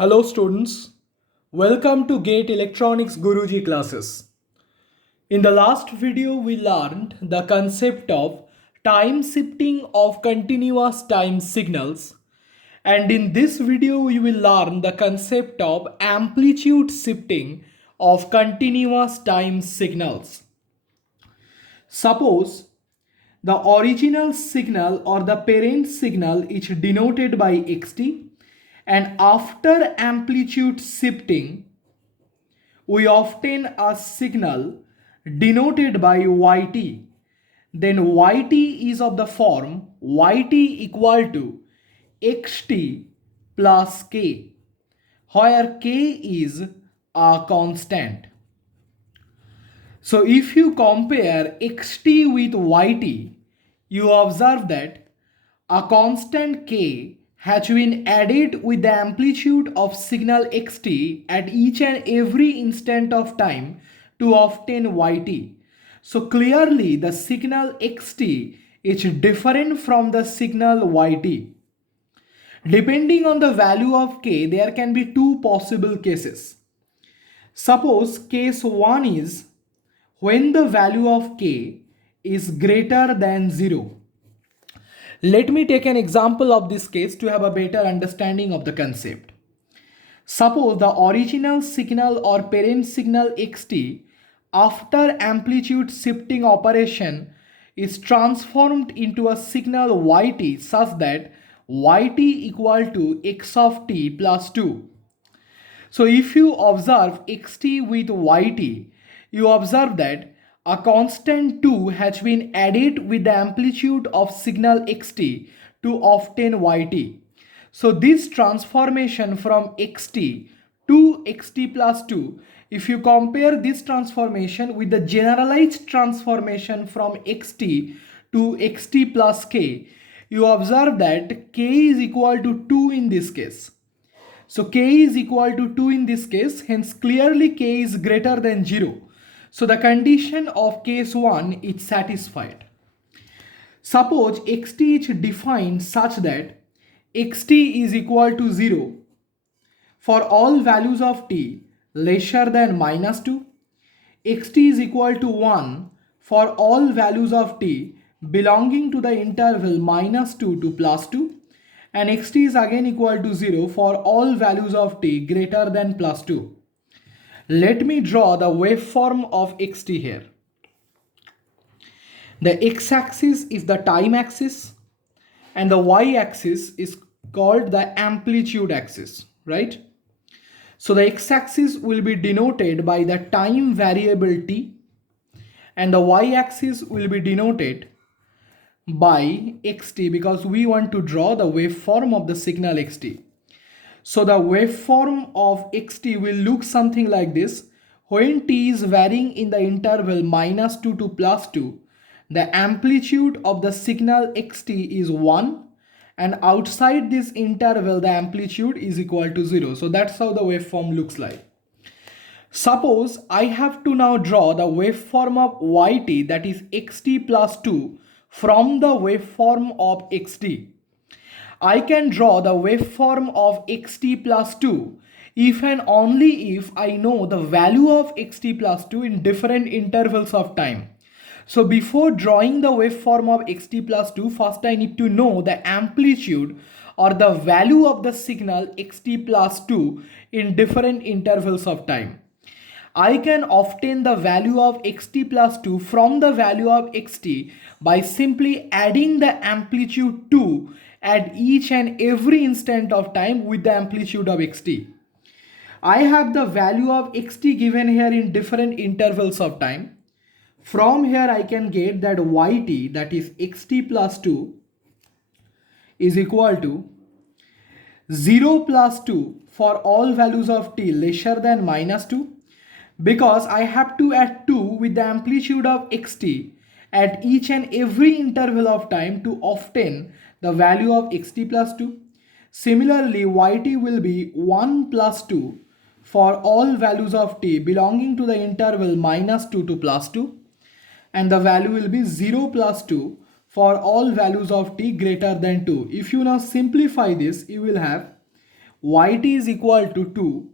Hello students, welcome to GATE Electronics Guruji classes. In the last video we learned the concept of time shifting of continuous time signals, and in this video we will learn the concept of amplitude shifting of continuous time signals. Suppose the original signal or the parent signal is denoted by xt, and after amplitude shifting we obtain a signal denoted by yt. Then yt is of the form yt equal to xt plus k, where k is a constant. So if you compare xt with yt, you observe that a constant k has been added with the amplitude of signal xt at each and every instant of time to obtain yt. So clearly the signal xt is different from the signal yt. Depending on the value of k, there can be two possible cases. Suppose case 1 is when the value of k is greater than 0. Let me take an example of this case to have a better understanding of the concept. Suppose the original signal or parent signal xt after amplitude shifting operation is transformed into a signal yt such that yt equal to x of t plus 2. So if you observe xt with yt, you observe that a constant 2 has been added with the amplitude of signal xt to obtain yt. So this transformation from xt to xt plus 2, if you compare this transformation with the generalized transformation from xt to xt plus k, you observe that k is equal to 2 in this case. So k is equal to 2 in this case, hence clearly k is greater than 0. So the condition of case 1 is satisfied. Suppose xt is defined such that xt is equal to 0 for all values of t lesser than minus 2, xt is equal to 1 for all values of t belonging to the interval minus 2 to plus 2, and xt is again equal to 0 for all values of t greater than plus 2. Let me draw the waveform of xt here. The x-axis is the time axis and the y-axis is called the amplitude axis, right? So the x-axis will be denoted by the time variable t and the y-axis will be denoted by xt because we want to draw the waveform of the signal xt. So the waveform of xt will look something like this. When t is varying in the interval minus 2 to plus 2, the amplitude of the signal xt is 1, and outside this interval the amplitude is equal to 0. So that's how the waveform looks like. Suppose I have to now draw the waveform of yt, that is xt plus 2, from the waveform of xt. I can draw the waveform of xt plus 2 if and only if I know the value of xt plus 2 in different intervals of time. So before drawing the waveform of xt plus 2, first I need to know the amplitude or the value of the signal xt plus 2 in different intervals of time. I can obtain the value of xt plus 2 from the value of xt by simply adding the amplitude 2 at each and every instant of time with the amplitude of xt. I have the value of xt given here in different intervals of time. From here I can get that yt, that is xt plus 2, is equal to 0 plus 2 for all values of t lesser than minus 2, because I have to add 2 with the amplitude of xt at each and every interval of time to obtain the value of xt plus 2. Similarly, yt will be 1 plus 2 for all values of t belonging to the interval minus 2 to plus 2, and the value will be 0 plus 2 for all values of t greater than 2. If you now simplify this, you will have yt is equal to 2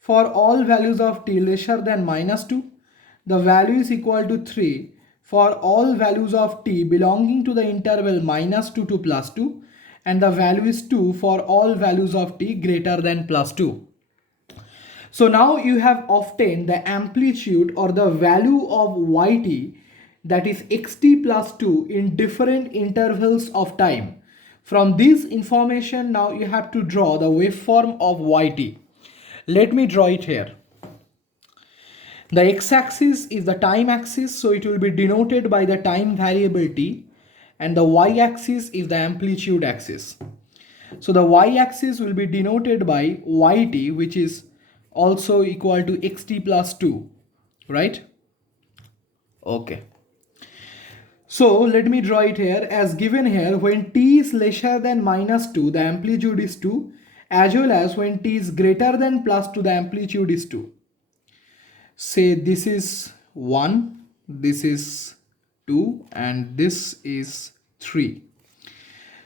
for all values of t lesser than minus 2. The value is equal to 3 for all values of t belonging to the interval minus 2 to plus 2, and the value is 2 for all values of t greater than plus 2. So now you have obtained the amplitude or the value of yt, that is xt plus 2, in different intervals of time. From this information, now you have to draw the waveform of yt. Let me draw it here. The x-axis is the time axis, so it will be denoted by the time variable t, and the y-axis is the amplitude axis. So the y-axis will be denoted by yt, which is also equal to xt plus 2, right? Okay. So let me draw it here as given here. When t is lesser than minus 2, the amplitude is 2, as well as when t is greater than plus 2, the amplitude is 2. Say this is 1, this is 2, and this is 3.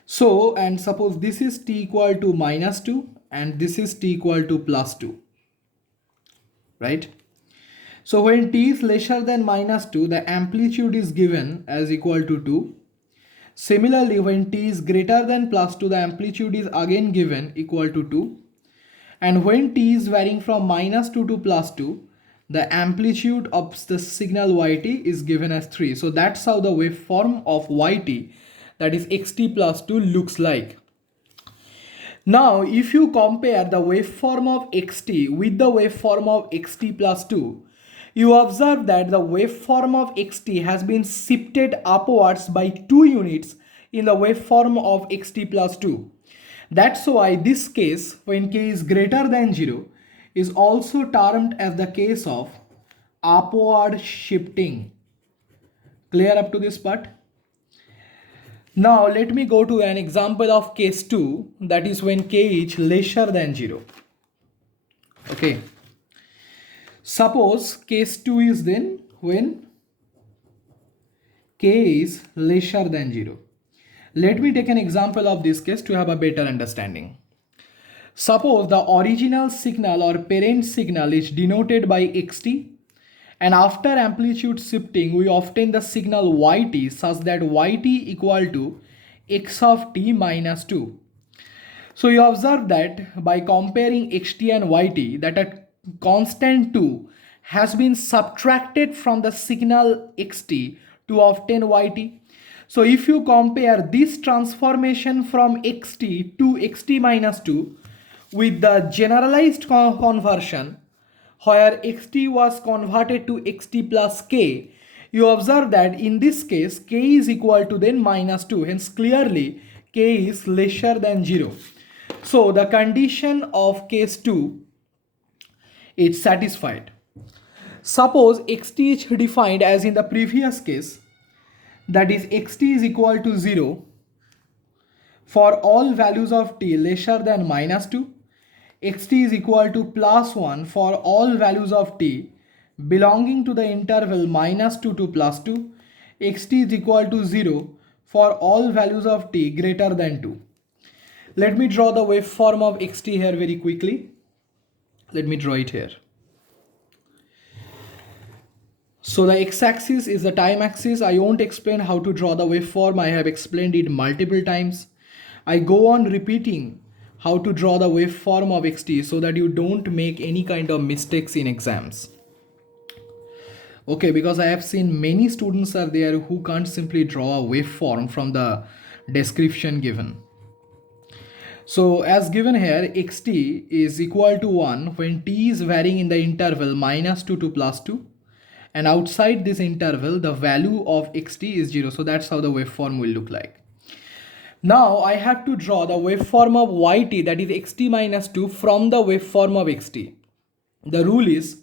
So, and suppose this is t equal to minus 2 and this is t equal to plus 2, right? So when t is lesser than minus 2, the amplitude is given as equal to 2. Similarly, when t is greater than plus 2, the amplitude is again given equal to 2. And when t is varying from minus 2 to plus 2, the amplitude of the signal yt is given as 3. So that's how the waveform of yt, that is xt plus 2, looks like. Now if you compare the waveform of xt with the waveform of xt plus 2, you observe that the waveform of xt has been shifted upwards by 2 units in the waveform of xt plus 2. That's why this case, when k is greater than 0, is also termed as the case of upward shifting. Clear up to this part? Now let me go to an example of case 2, that is when k is lesser than 0. Okay. Suppose case 2 is then when k is lesser than 0. Let me take an example of this case to have a better understanding. Suppose the original signal or parent signal is denoted by xt, and after amplitude shifting we obtain the signal yt such that yt equal to x of t minus 2. So you observe that by comparing xt and yt, that a constant 2 has been subtracted from the signal xt to obtain yt. So if you compare this transformation from xt to xt minus 2 with the generalized conversion where xt was converted to xt plus k, you observe that in this case k is equal to then minus 2, hence clearly k is lesser than 0. So the condition of case 2 is satisfied. Suppose xt is defined as in the previous case, that is xt is equal to 0 for all values of t lesser than minus 2, xt is equal to plus 1 for all values of t belonging to the interval minus 2 to plus 2, xt is equal to 0 for all values of t greater than 2. Let me draw the waveform of xt here very quickly. Let me draw it here. So the x-axis is the time axis. I won't explain how to draw the waveform. I have explained it multiple times. I go on repeating how to draw the waveform of xt so that you don't make any kind of mistakes in exams. Okay, because I have seen many students are there who can't simply draw a waveform from the description given. So as given here, xt is equal to 1 when t is varying in the interval minus 2 to plus 2. And outside this interval, the value of xt is 0. So that's how the waveform will look like. Now I have to draw the waveform of yt, that is xt minus 2, from the waveform of xt. The rule is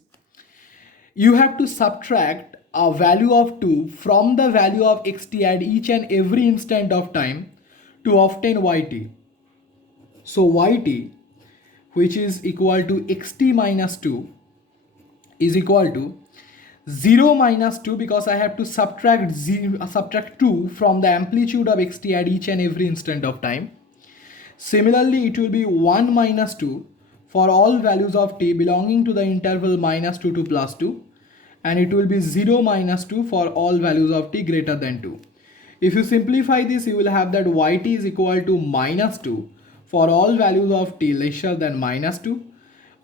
you have to subtract a value of 2 from the value of xt at each and every instant of time to obtain yt. So yt, which is equal to xt minus 2, is equal to 0 minus 2, because I have to subtract 2 from the amplitude of xt at each and every instant of time. Similarly, it will be 1 minus 2 for all values of t belonging to the interval minus 2 to plus 2, and it will be 0 minus 2 for all values of t greater than 2. If you simplify this, you will have that yt is equal to minus 2 for all values of t lesser than minus 2,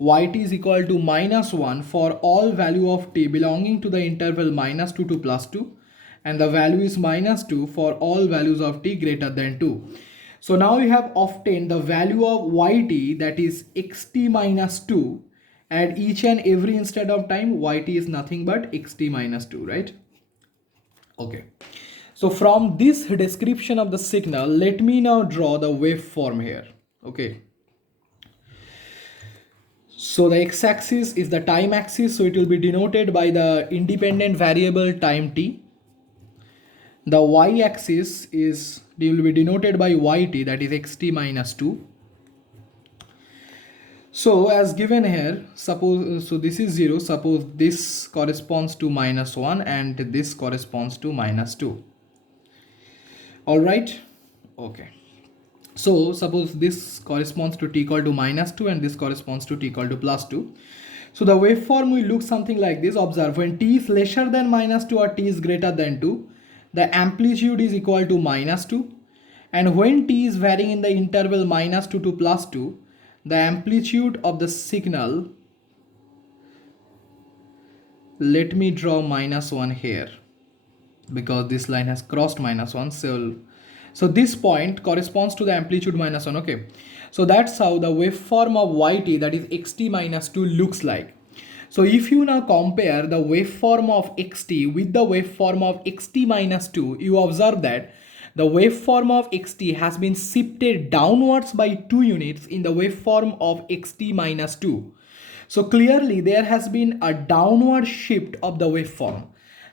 yt is equal to minus 1 for all value of t belonging to the interval minus 2 to plus 2, and the value is minus 2 for all values of t greater than 2. So now we have obtained the value of yt, that is xt minus 2, at each and every instant of time. Yt is nothing but xt minus 2, right? Okay. So from this description of the signal, let me now draw the waveform here. Okay. So the x-axis is the time axis, so it will be denoted by the independent variable time t. The y-axis will be denoted by yt, that is xt minus 2. So as given here, suppose, so this is 0, suppose this corresponds to minus 1 and this corresponds to minus 2. Alright, okay. So suppose this corresponds to t equal to minus 2 and this corresponds to t equal to plus 2. So the waveform will look something like this. Observe, when t is lesser than minus 2 or t is greater than 2, the amplitude is equal to minus 2. And when t is varying in the interval minus 2 to plus 2, the amplitude of the signal, let me draw minus 1 here because this line has crossed minus 1. So this point corresponds to the amplitude minus 1. Okay, so that's how the waveform of yt, that is xt minus 2, looks like. So if you now compare the waveform of xt with the waveform of xt minus 2, you observe that the waveform of xt has been shifted downwards by 2 units in the waveform of xt minus 2. So clearly there has been a downward shift of the waveform.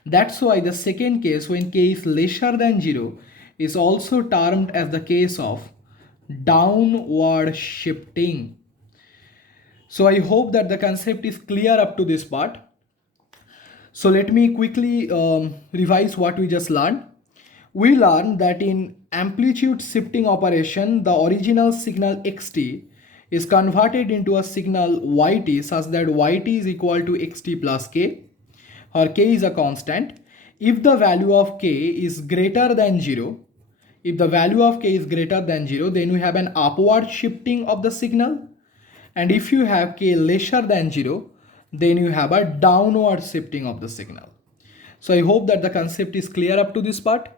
That's why the second case, when k is lesser than 0, is also termed as the case of downward shifting. So I hope that the concept is clear up to this part. So let me quickly revise what we just learned. We learned that in amplitude shifting operation, the original signal xt is converted into a signal yt such that yt is equal to xt plus k, or k is a constant. If the value of k is greater than 0, then we have an upward shifting of the signal. And if you have k lesser than 0, then you have a downward shifting of the signal. So I hope that the concept is clear up to this part.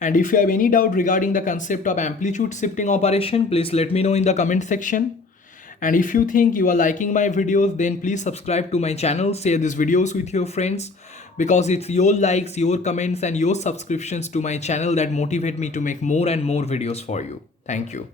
And if you have any doubt regarding the concept of amplitude shifting operation, please let me know in the comment section. And if you think you are liking my videos, then please subscribe to my channel, share these videos with your friends, because it's your likes, your comments and your subscriptions to my channel that motivate me to make more and more videos for you. Thank you.